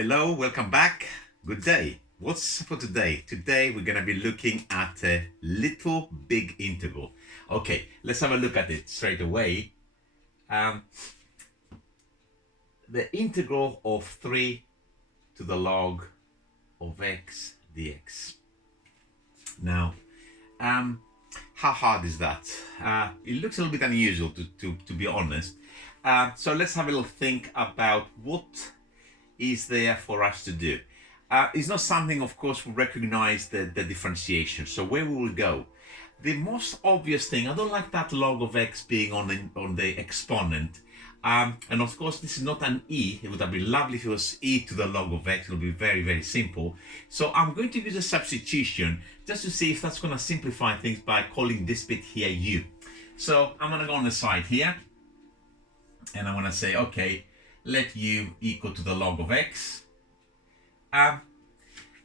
Hello, welcome back. Good day. What's for today? Today we're going to be looking at a little big integral. Okay, let's have a look at it straight away. The integral of 3 to the log of x dx. Now, how hard is that? It looks a little bit unusual to be honest. So let's have a little think about what is there for us to do. It's not something, of course, we recognize the differentiation. So where we will go? The most obvious thing, I don't like that log of x being on the exponent. And of course, this is not an e. It would have been lovely if it was e to the log of x. It would be very, very simple. So I'm going to use a substitution just to see if that's going to simplify things by calling this bit here u. So I'm going to go on the side here. And I'm going to say, okay, let u equal to the log of x.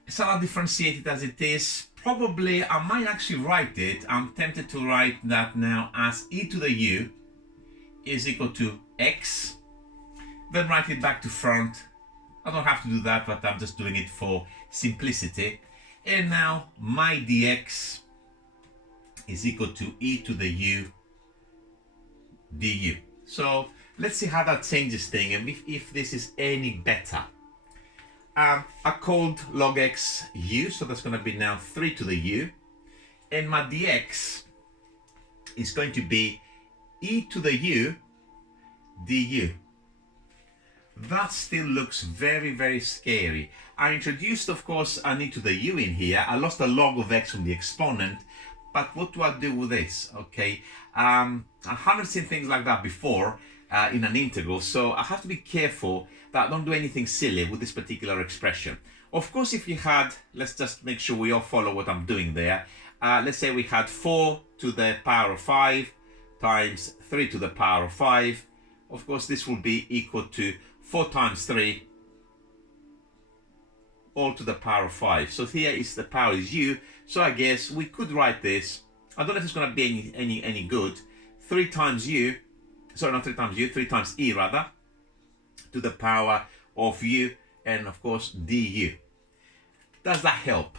So I'll differentiate it as it is. Probably I might actually write it. I'm tempted to write that now as e to the u is equal to x. Then write it back to front. I don't have to do that, but I'm just doing it for simplicity. And now my dx is equal to e to the u du. So let's see how that changes things and if this is any better. I called log x u, so that's going to be now 3 to the u. And my dx is going to be e to the u du. That still looks very, very scary. I introduced, of course, an e to the u in here. I lost the log of x from the exponent. But what do I do with this? Okay, I haven't seen things like that before in an integral, so I have to be careful that I don't do anything silly with this particular expression. Of course, if you had, let's just make sure we all follow what I'm doing there. Let's say we had 4 to the power of 5 times 3 to the power of 5. Of course, this will be equal to 4 times 3 all to the power of 5. So here is the power is u. So I guess we could write this. I don't know if it's going to be any good. 3 times u, sorry, not 3 times u, 3 times e rather, to the power of u, and of course du. Does that help?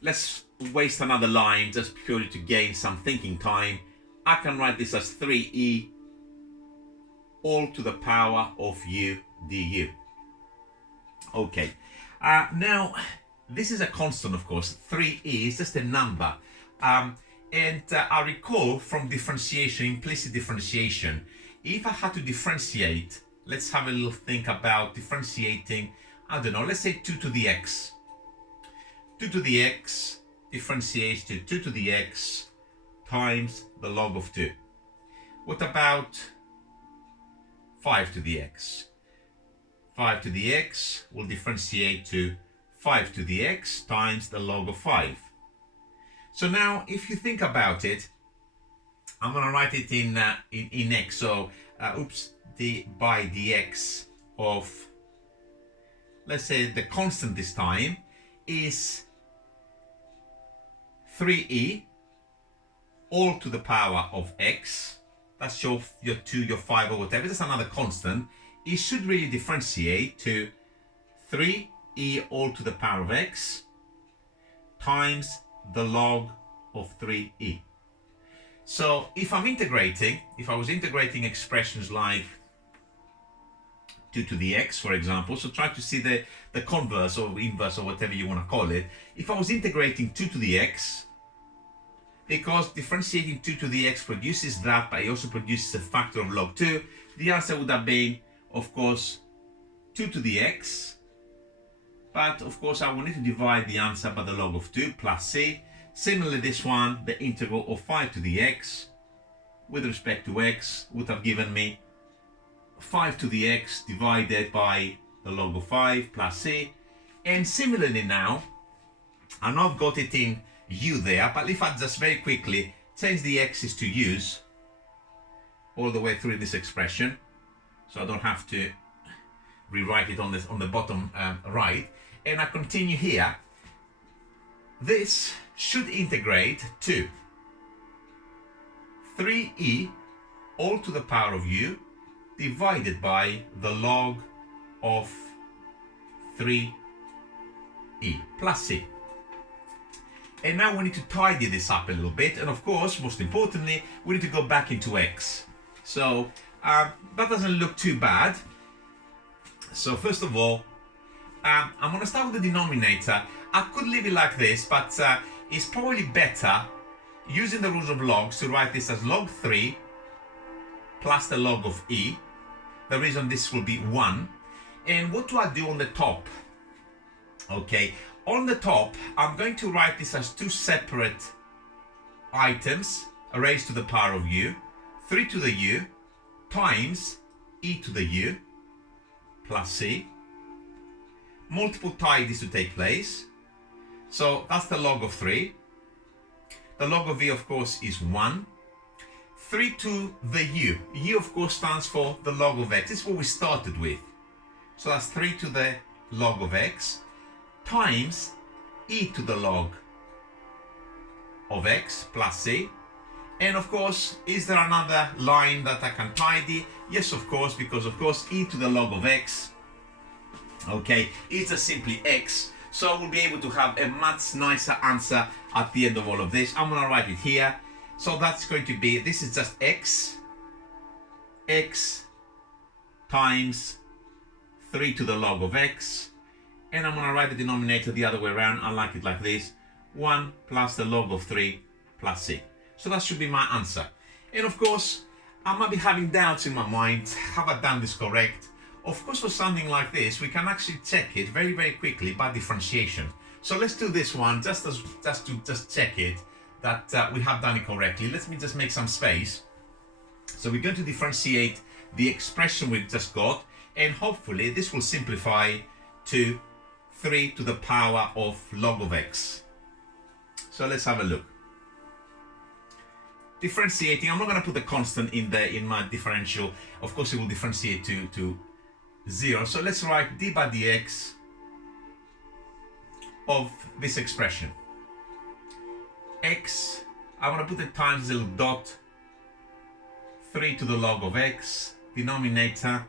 Let's waste another line just purely to gain some thinking time. I can write this as 3e all to the power of u du. Okay, now this is a constant, of course. 3e is just a number. And I recall from differentiation, implicit differentiation, if I had to differentiate, let's have a little think about differentiating, I don't know, let's say 2 to the x. 2 to the x differentiates to 2 to the x times the log of 2. What about 5 to the x? 5 to the x will differentiate to 5 to the x times the log of 5. So now, if you think about it, I'm going to write it in x. So, d by dx of, let's say the constant this time is 3e all to the power of x. That's your 2, your 5, or whatever. That's another constant. It should really differentiate to 3e all to the power of x times the log of 3e. So if I'm integrating, if I was integrating expressions like 2 to the x, for example, so try to see the converse or inverse or whatever you want to call it. If I was integrating 2 to the x, because differentiating 2 to the x produces that, but it also produces a factor of log 2, the answer would have been, of course, 2 to the x. But of course, I will need to divide the answer by the log of 2 plus c. Similarly, this one, the integral of 5 to the x with respect to x would have given me 5 to the x divided by the log of 5 plus c. And similarly now, I know I've got it in u there, but if I just very quickly change the x's to u's all the way through this expression, so I don't have to rewrite it on the bottom right, and I continue here, this should integrate to 3e all to the power of u divided by the log of 3e plus c. And now we need to tidy this up a little bit, and of course, most importantly, we need to go back into x. So that doesn't look too bad. So first of all, I'm going to start with the denominator. I could leave it like this, but it's probably better using the rules of logs to write this as log 3 plus the log of e. The reason this will be 1. And what do I do on the top? Okay, on the top, I'm going to write this as two separate items raised to the power of u, 3 to the u times e to the u plus c. Multiple tidies to take place. So that's the log of 3. The log of e, of course, is 1. 3 to the u. U, of course, stands for the log of x. This is what we started with. So that's 3 to the log of x times e to the log of x plus c. And of course, is there another line that I can tidy? Yes, of course, because of course e to the log of x, okay, is just simply x. So we'll be able to have a much nicer answer at the end of all of this. I'm going to write it here. So that's going to be, this is just x times 3 to the log of x. And I'm going to write the denominator the other way around. I like it like this. 1 plus the log of 3 plus c. So that should be my answer. And of course, I might be having doubts in my mind. Have I done this correct? Of course, for something like this, we can actually check it very, very quickly by differentiation. So let's do this one just to check it that we have done it correctly. Let me just make some space. So we're going to differentiate the expression we've just got, and hopefully this will simplify to 3 to the power of log of x. So let's have a look. Differentiating, I'm not going to put the constant in there in my differential. Of course, it will differentiate to 0. So let's write d by dx of this expression. X, I'm going to put the times a little dot, 3 to the log of x, denominator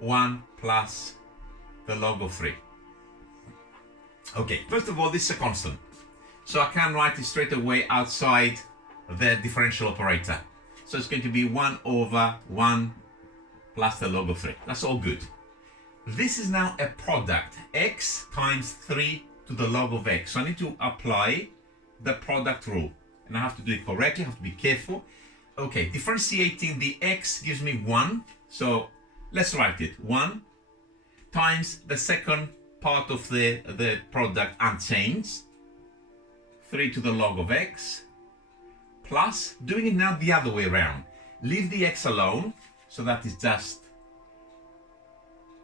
1 plus the log of 3. Okay, first of all, this is a constant. So I can write it straight away outside the differential operator. So it's going to be 1 over 1 plus the log of 3. That's all good. This is now a product, x times 3 to the log of x. So I need to apply the product rule. And I have to do it correctly, I have to be careful. Okay, differentiating the x gives me 1. So let's write it. 1 times the second part of the product unchanged, 3 to the log of x, plus, doing it now the other way around. Leave the x alone, so that is just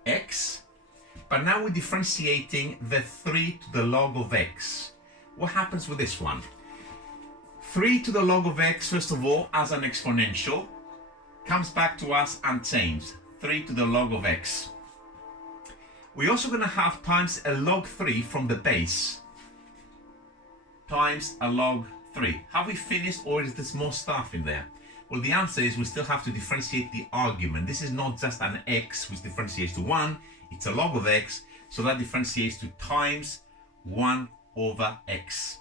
x. But now we're differentiating the 3 to the log of x. What happens with this one? 3 to the log of x, first of all, as an exponential, comes back to us unchanged, 3 to the log of x. We're also going to have times a log 3 from the base, times a log 3. Have we finished, or is there more stuff in there? Well, the answer is we still have to differentiate the argument. This is not just an x which differentiates to 1, it's a log of x, so that differentiates to times 1 over x.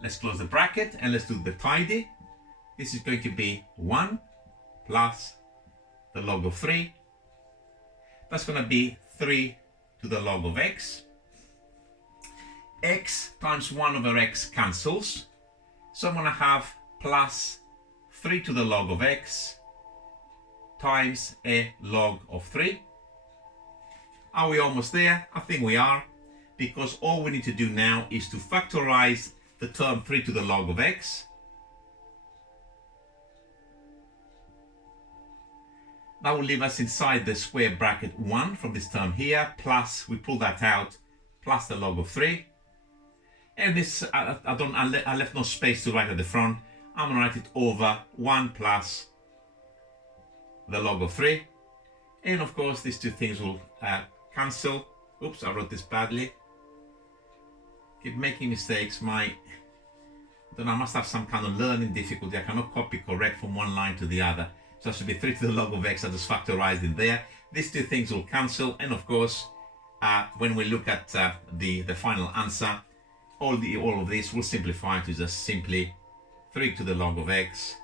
Let's close the bracket and let's do the tidy. This is going to be 1 plus the log of 3. That's going to be 3 to the log of x. X times 1 over x cancels. So I'm going to have plus 3 to the log of x times a log of 3. Are we almost there? I think we are, because all we need to do now is to factorize the term 3 to the log of x. That will leave us inside the square bracket 1 from this term here, plus, we pull that out, plus the log of 3. And this, I left no space to write at the front. I'm going to write it over 1 plus the log of 3. And of course, these two things will cancel. Oops, I wrote this badly. Keep making mistakes. I must have some kind of learning difficulty. I cannot copy correct from one line to the other. So it should be 3 to the log of x. I just factorized in there. these two things will cancel, and of course, when we look at the final answer, all of this will simplify to just simply 3 to the log of x,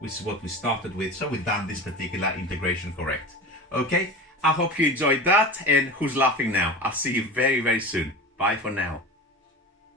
which is what we started with. So we've done this particular integration correct. Okay, I hope you enjoyed that, and who's laughing now? I'll see you very, very soon. Bye for now.